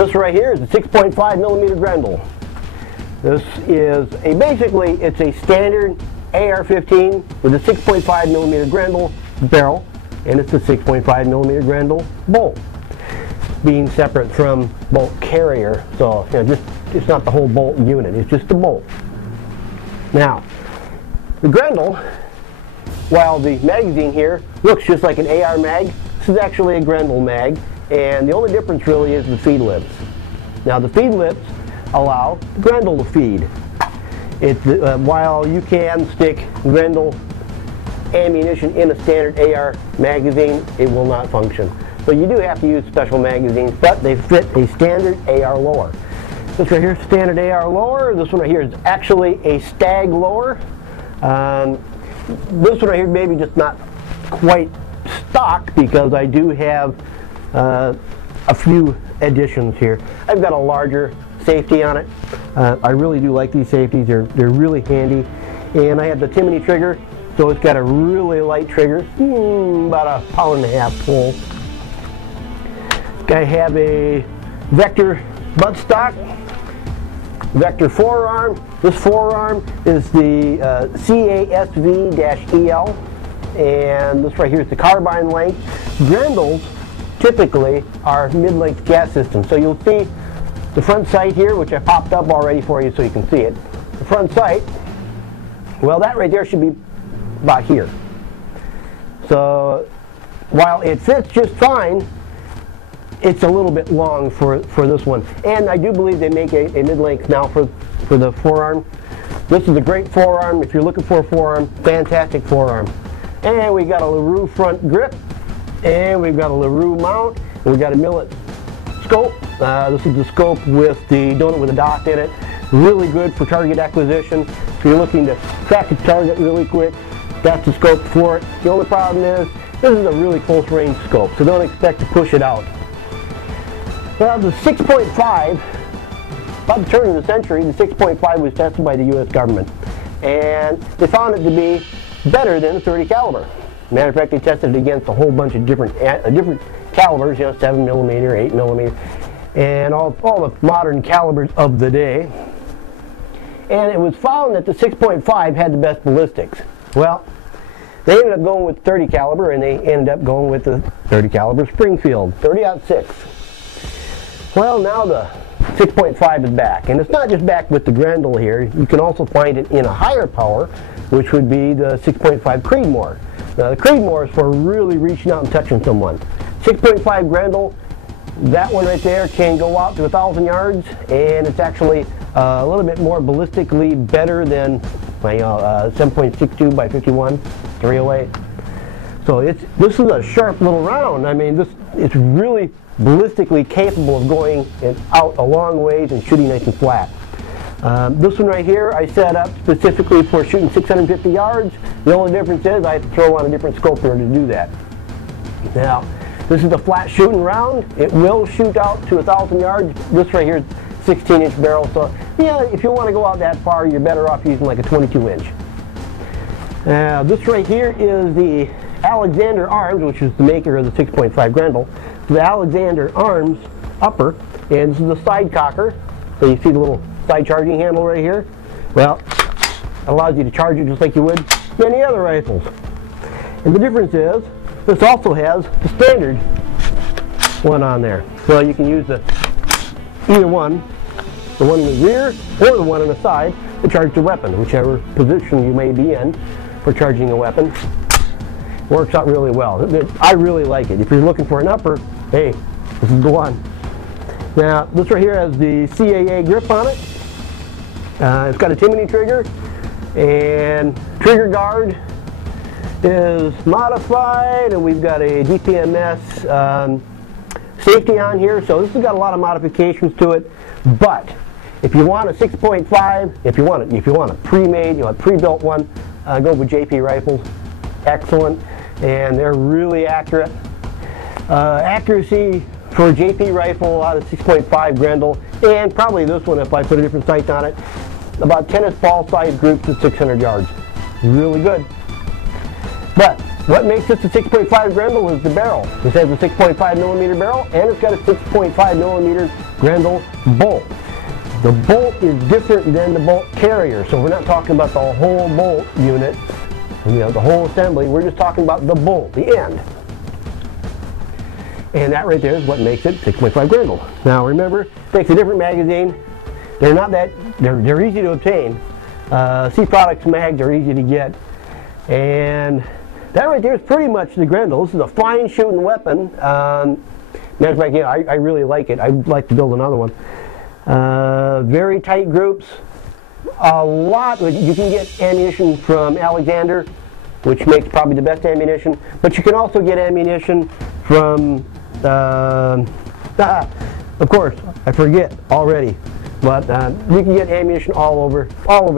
This right here is a 6.5 millimeter Grendel. This is basically it's a standard AR-15 with a 6.5 millimeter Grendel barrel, and it's a 6.5 millimeter Grendel bolt, being separate from bolt carrier. So it's not the whole bolt unit; it's just the bolt. Now, the Grendel, while the magazine here looks just like an AR mag, this is actually a Grendel mag, and the only difference really is the feed lips. Now, the feed lips allow the Grendel to feed. While you can stick Grendel ammunition in a standard AR magazine, it will not function. So you do have to use special magazines, but they fit a standard AR lower. This right here is standard AR lower. This one right here is actually a stag lower. This one right here maybe just not quite stock because I do have a few additions here. I've got a larger safety on it. I really do like these safeties. They're really handy. And I have the Timony trigger, so it's got a really light trigger, about 1.5 pounds pull. I have a Vector buttstock, Vector forearm. This forearm is the CASV-EL, and this right here is the carbine length. Grendels typically are mid-length gas systems, so you'll see the front sight here, which I popped up already for you so you can see it. The front sight, well, that right there should be about here. So while it fits just fine, it's a little bit long for this one. And I do believe they make a mid-length now for the forearm. This is a great forearm. If you're looking for a forearm, fantastic forearm. And we got a LaRue front grip, and we've got a LaRue mount, and we've got a Millet scope. This is the scope with the donut with a dot in it. Really good for target acquisition. If you're looking to track a target really quick, that's the scope for it. The only problem is, this is a really close range scope, so don't expect to push it out. Well, the 6.5, about the turn of the century, the 6.5 was tested by the U.S. government, and they found it to be better than the 30 caliber. Matter of fact, they tested it against a whole bunch of different calibers, 7 millimeter, 8 millimeter, and all the modern calibers of the day. And it was found that the 6.5 had the best ballistics. Well, they ended up going with 30 caliber, and they ended up going with the 30 caliber Springfield 30-06. Well, now the 6.5 is back, and it's not just back with the Grendel here. You can also find it in a higher power, which would be the 6.5 Creedmoor. Now, the Creedmoor is for really reaching out and touching someone. 6.5 Grendel, that one right there can go out to 1,000 yards, and it's actually a little bit more ballistically better than 7.62 by 51, 308. So this is a sharp little round. I mean, it's really ballistically capable of going out a long ways and shooting nice and flat. This one right here I set up specifically for shooting 650 yards. The only difference is I have to throw on a different scope here to do that. Now, this is a flat shooting round. It will shoot out to 1,000 yards. This right here is 16-inch barrel, so yeah, if you want to go out that far, you're better off using like a 22-inch. This right here is the Alexander Arms, which is the maker of the 6.5 Grendel. The Alexander Arms upper, and this is the side cocker. So you see the little side charging handle right here? Well, it allows you to charge it just like you would any other rifles. And the difference is, this also has the standard one on there. So you can use either one, the one in the rear or the one on the side, to charge the weapon, whichever position you may be in for charging a weapon. Works out really well. I really like it. If you're looking for an upper, hey, this is the one. Now, this right here has the CAA grip on it. It's got a Timony trigger, and trigger guard is modified, and we've got a DPMS safety on here, so this has got a lot of modifications to it. But if you want a 6.5, if you want a pre-made, pre-built one, go with JP Rifles. Excellent, and they're really accurate. Accuracy for JP rifle out of 6.5 Grendel, and probably this one if I put a different sight on it, about tennis ball size groups at 600 yards. Really good. But what makes this a 6.5 Grendel is the barrel. This has a 6.5 millimeter barrel, and it's got a 6.5 millimeter Grendel bolt. The bolt is different than the bolt carrier, so we're not talking about the whole bolt unit, the whole assembly. We're just talking about the bolt, the end. And that right there is what makes it 6.5 Grendel. Now remember, it takes a different magazine. They're not that, they're easy to obtain. C Products mags are easy to get. And that right there is pretty much the Grendel. This is a fine shooting weapon. Matter of fact, yeah, I really like it. I'd like to build another one. Very tight groups. A lot, you can get ammunition from Alexander, which makes probably the best ammunition, but you can also get ammunition from, of course, I forget already, but you can get ammunition all over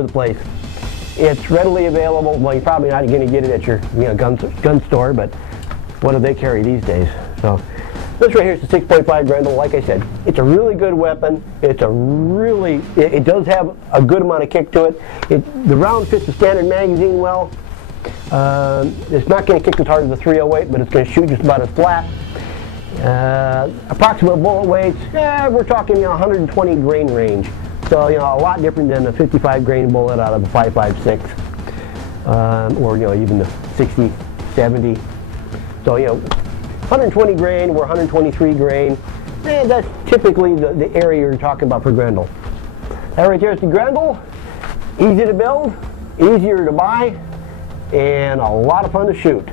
the place. It's readily available. Well, you're probably not going to get it at your gun store, but what do they carry these days? So this right here is the 6.5 Grendel. Like I said, it's a really good weapon. It does have a good amount of kick to it. The round fits the standard magazine well. It's not going to kick as hard as the 308, but it's going to shoot just about as flat. Approximate bullet weights, we're talking 120 grain range. So a lot different than the 55 grain bullet out of the 5.56, or even the 60, 70. So 120 grain or 123 grain. That's typically the area you're talking about for Grendel. That right there is the Grendel. Easy to build, easier to buy, and a lot of fun to shoot.